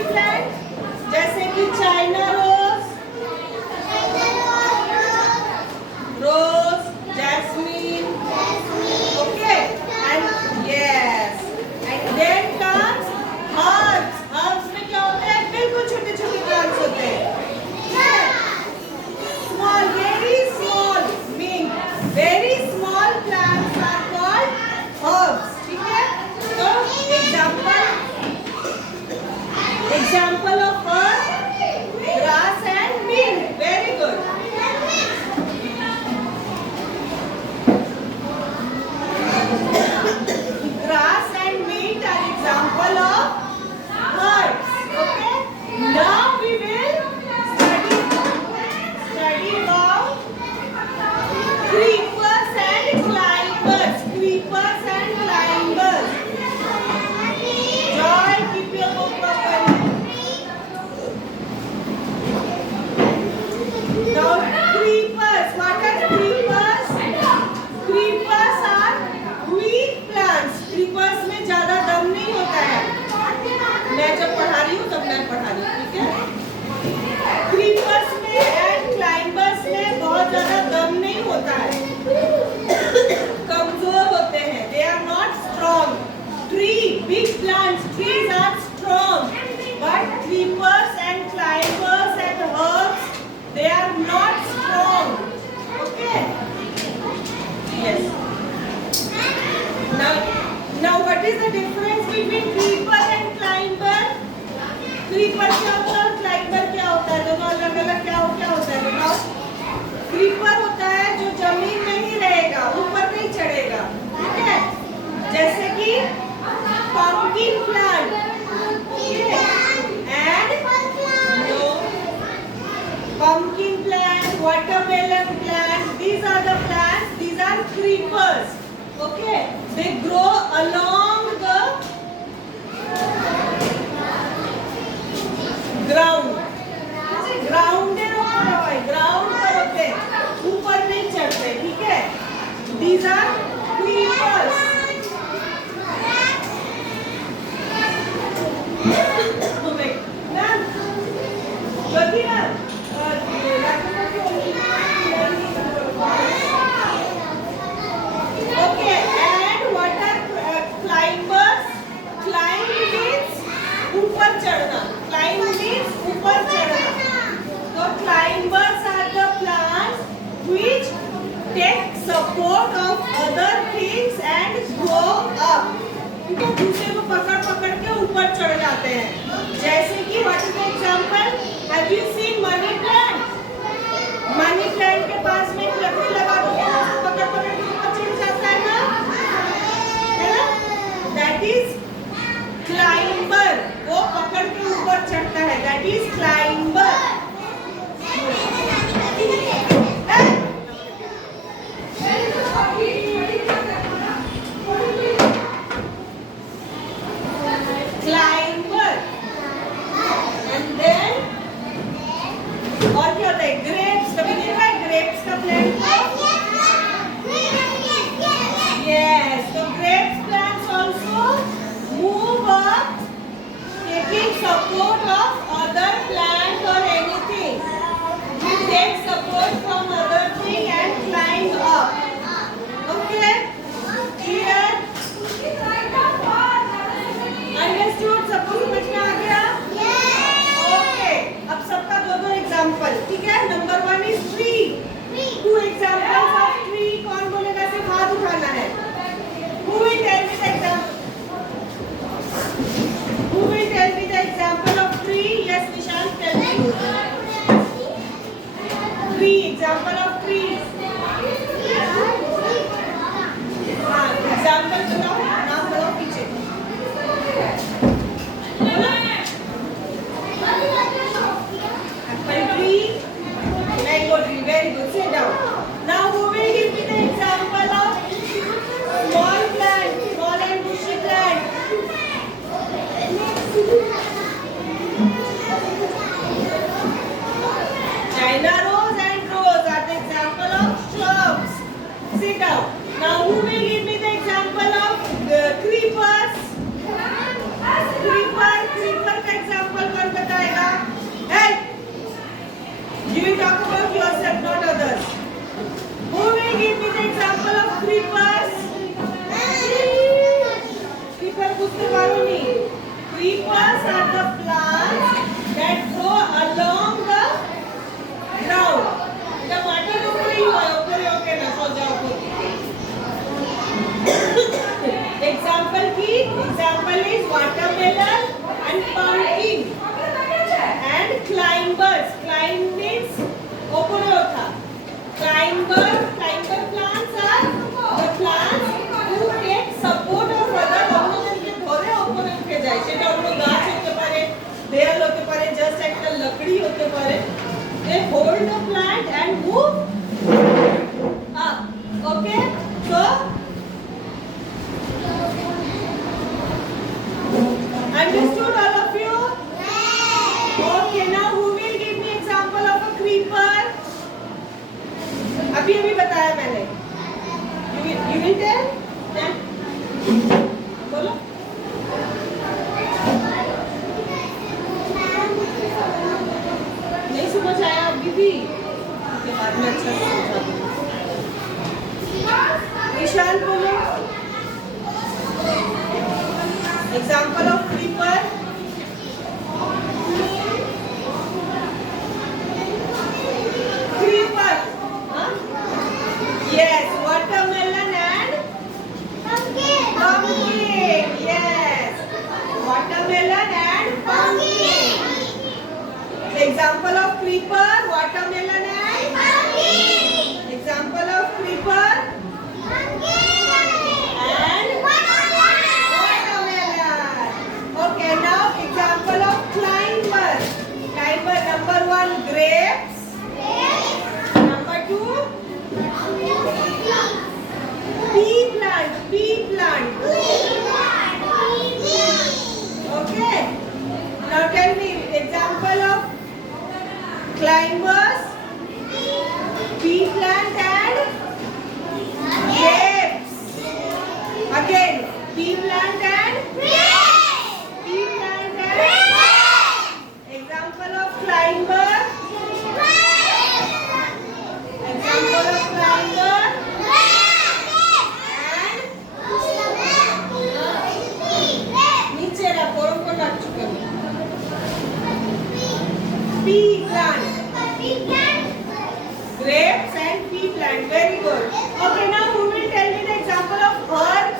bushy plant जैसे कि China rose, rose, jasmine, okay, and yes, and then comes herbs. Herbs में क्या होते हैं? बिल्कुल छोटे छोटे प्लांट्स होते हैं, small, very small, mean very small plants are called herbs, ठीक है? तो example of herb, grass and mint, very good. Grass and mint are example of herbs, okay? Now we will study about creepers and climbers. Creepers and climbers. Joy, keep your book properly. Now creepers. What are creepers? Creepers are weak plants. Creepers में ज़्यादा दम नहीं होता है. मैं जब पढ़ा रही हूँ तब मैं पढ़ा रही हूँ, ठीक है? Creepers में and climbers में बहुत ज़्यादा दम नहीं होता है. कमजोर होते हैं. They are not strong. Tree, big plants, trees are strong. But creepers and climbers and herbs, they are not strong. Okay? Yes. Now what is the difference between creeper and climber? Creeper क्या होता है और climber क्या होता है? दोनों अलग अलग क्या होता है बताओ? क्रीपर होता है जो जमीन में ही रहेगा, ऊपर नहीं चढ़ेगा, ठीक है? जैसे कि pumpkin plant, and pumpkin plant, watermelon plant, these are the plants, these are creepers, okay? They grow along the ground. Ground ground पर होते हैं, ऊपर नहीं चढ़ते, ठीक है? These are creepers. Okay, and what are climbers? Climb means ऊपर चढ़ना. Climb means ऊपर चढ़ना. So climbers are the plants which take support of other things and grow up. ठीक है? दूसरे को पकड़ के ऊपर चढ़ जाते हैं. जैसे कि what is the example? Have you seen money plant? Money plant के पास में एक लकड़ी लगा दो, उसको पकड़ के ऊपर चढ़ जाता है ना? है ना? That is climber. वो पकड़ के ऊपर चढ़ता है. That is climber. और क्या होता है? ग्रेप्स. कभी देखा है ग्रेप्स का प्लांट? यस. तो grapes plants also move up, taking support of other plant और anything. We take support from other thing and climb up. Okay? Clear? Understood? सबको समझ में आ गया? Okay. अब सबका दो एग्जाम्पल, ठीक है? Number 1 is tree. 2 examples of tree. कौन बोलेगा? सिर्फ हाथ उठाना है. Who will tell me the example? Who will tell me the example of tree? Yes, Nishant, tell me. Tree. Example of trees. हाँ, example बताओ. नाम बताओ पीछे. Apple tree, mango tree. Very good. Sit down. Now, who will give me the example of small plant, small and bushy plant? China rose and rose are the example of shrubs. Sit down. Now, who will give me the example of creepers? Creeper का example Climbers. Climb means ওপরে ওঠা. Climber plants are the plants who take support of other অন্যদেরকে ধরে ওপরে উঠে যায়. সেটা কোনো গাছ হতে পারে, দেয়াল হতে পারে, জাস্ট একটা লকড়ি হতে পারে. They hold the plant and move up. Okay? So understood all of you? Okay, now who will give me example of a creeper? अभी बताया मैंने. You will tell? Then बोलो. नहीं समझ आया अभी भी? के बाद में अच्छा से समझा दूँगी. ईशान बोलो. Example of creeper. Creeper. Huh? Yes, watermelon and pumpkin. Yes, watermelon and pumpkin. Example of creeper, watermelon and pumpkin. Example of creeper and watermelon. Okay, now example of climber. Climber number 1 grapes. Number 2 pea plant. Okay. Now tell me example of climbers, pea plant and grapes. Again, pea plant and pea plant and example of climber. Example of climber and नीचे रखो उनको रख चुके हैं. Pea plant, grapes and pea plant. Very good. Okay, now who will tell me the example of herbs?